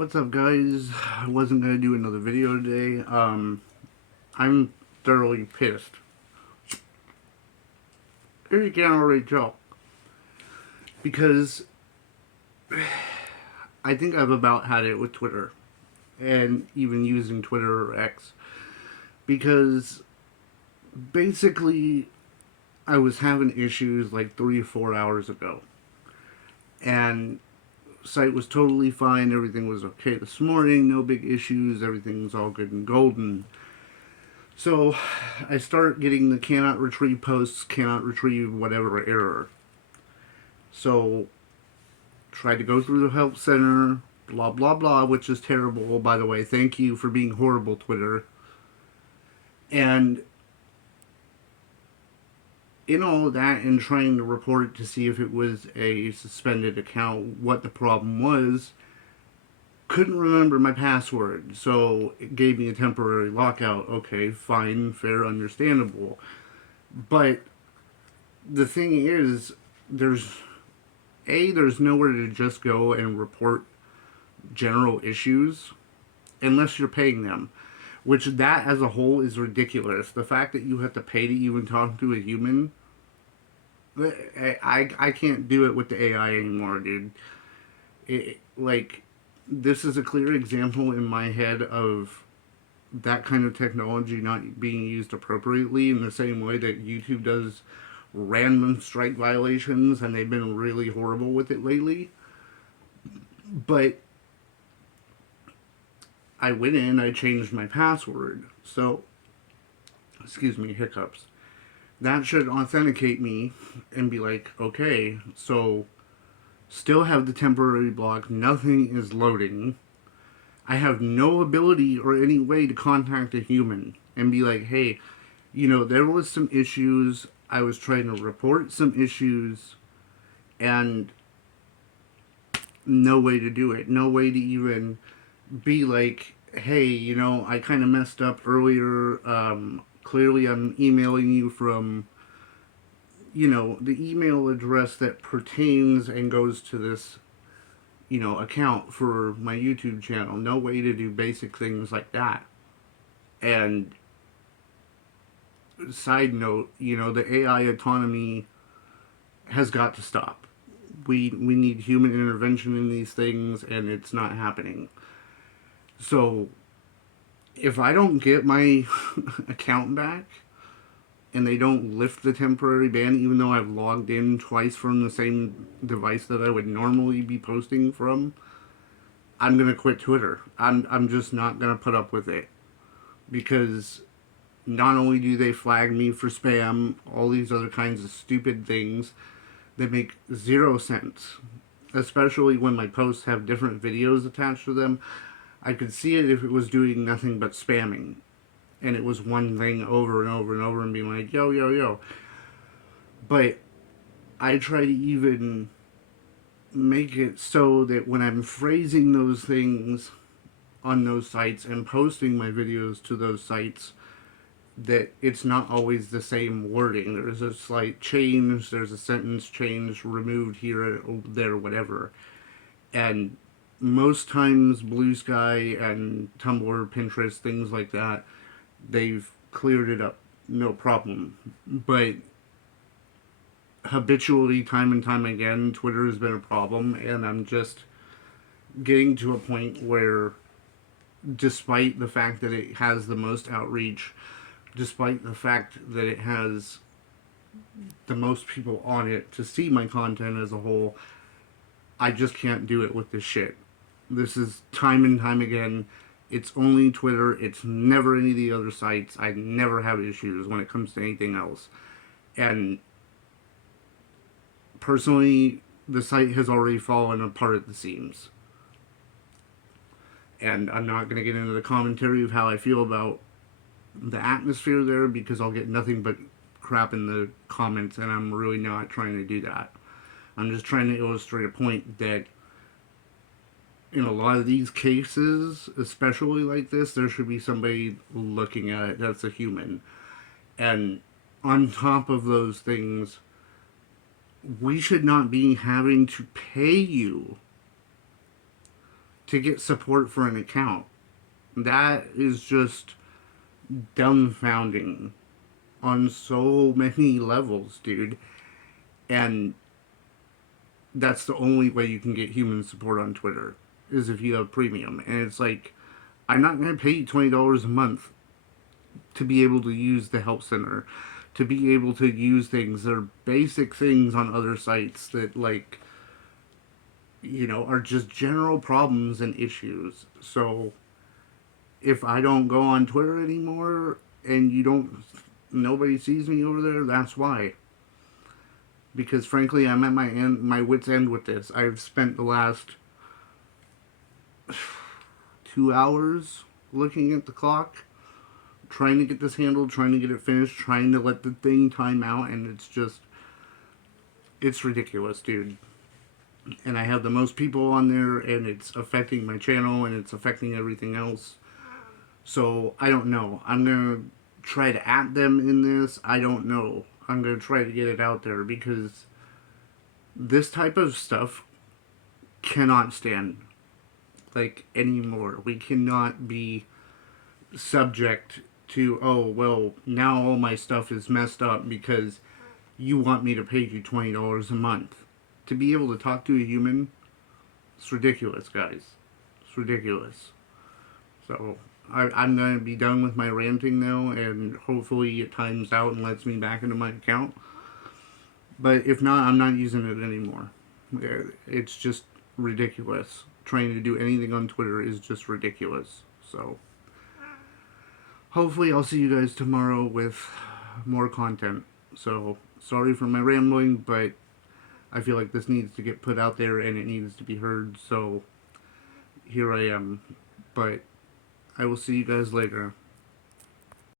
What's up, guys? I wasn't gonna do another video today. I'm thoroughly pissed. If you can't already tell, because I think I've about had it with Twitter, and even using Twitter or X, because basically I was having issues like 3 or 4 hours ago, and site was totally fine. Everything was okay this morning. No big issues. Everything's all good and golden. So I start getting the cannot retrieve posts, cannot retrieve whatever error. So tried to go through the help center, blah blah blah, which is terrible, by the way. Thank you for being horrible, Twitter. And in all of that, and trying to report to see if it was a suspended account, what the problem was, couldn't remember my password, so it gave me a temporary lockout. Okay, fine, fair, understandable. But the thing is, there's nowhere to just go and report general issues unless you're paying them, which that as a whole is ridiculous. The fact that you have to pay to even talk to a human, I can't do it with the AI anymore, dude. Like, this is a clear example in my head of that kind of technology not being used appropriately, in the same way that YouTube does random strike violations, and they've been really horrible with it lately. But I went in, I changed my password. So, excuse me, hiccups. That should authenticate me and be like, okay, so still have the temporary block, nothing is loading. I have no ability or any way to contact a human and be like, hey, there was some issues. I was trying to report some issues, and no way to do it. No way to even be like, hey, I kind of messed up earlier. Clearly, I'm emailing you from, the email address that pertains and goes to this, account for my YouTube channel. No way to do basic things like that. And side note, the AI autonomy has got to stop. We need human intervention in these things, and it's not happening. So if I don't get my account back and they don't lift the temporary ban, even though I've logged in twice from the same device that I would normally be posting from, I'm gonna quit Twitter. I'm just not gonna put up with it, because not only do they flag me for spam, all these other kinds of stupid things that make zero sense, especially when my posts have different videos attached to them. I could see it if it was doing nothing but spamming, and it was one thing over and over and over and being like, yo, yo, yo. But I try to even make it so that when I'm phrasing those things on those sites and posting my videos to those sites, that it's not always the same wording. There's a slight change, there's a sentence change, removed here, there, whatever. And most times, Blue Sky and Tumblr, Pinterest, things like that, they've cleared it up, no problem. But habitually, time and time again, Twitter has been a problem, and I'm just getting to a point where, despite the fact that it has the most outreach, despite the fact that it has the most people on it to see my content as a whole, I just can't do it with this shit. This is time and time again. It's only Twitter. It's never any of the other sites. I never have issues when it comes to anything else. And personally, the site has already fallen apart at the seams. And I'm not going to get into the commentary of how I feel about the atmosphere there, because I'll get nothing but crap in the comments, and I'm really not trying to do that. I'm just trying to illustrate a point that in a lot of these cases, especially like this, there should be somebody looking at it that's a human. And on top of those things, we should not be having to pay you to get support for an account. That is just dumbfounding on so many levels, dude. And that's the only way you can get human support on Twitter is if you have premium. And it's like, I'm not going to pay you $20 a month to be able to use the help center, to be able to use things that are basic things on other sites that, like, are just general problems and issues. So if I don't go on Twitter anymore and nobody sees me over there, that's why. Because frankly, I'm at my wit's end with this. I've spent the last 2 hours looking at the clock, trying to get this handled, trying to get it finished, trying to let the thing time out, and it's ridiculous, dude. And I have the most people on there, and it's affecting my channel, and it's affecting everything else. So, I don't know. I'm going to try to at them in this. I don't know. I'm going to try to get it out there, because this type of stuff cannot stand, like, anymore. We cannot be subject to, oh, well, now all my stuff is messed up because you want me to pay you $20 a month. To be able to talk to a human, it's ridiculous, guys. It's ridiculous. So, I'm going to be done with my ranting now, and hopefully it times out and lets me back into my account. But if not, I'm not using it anymore. It's just ridiculous. Trying to do anything on Twitter is just ridiculous. So, hopefully I'll see you guys tomorrow with more content. So, sorry for my rambling, but I feel like this needs to get put out there and it needs to be heard. So, here I am. But I will see you guys later.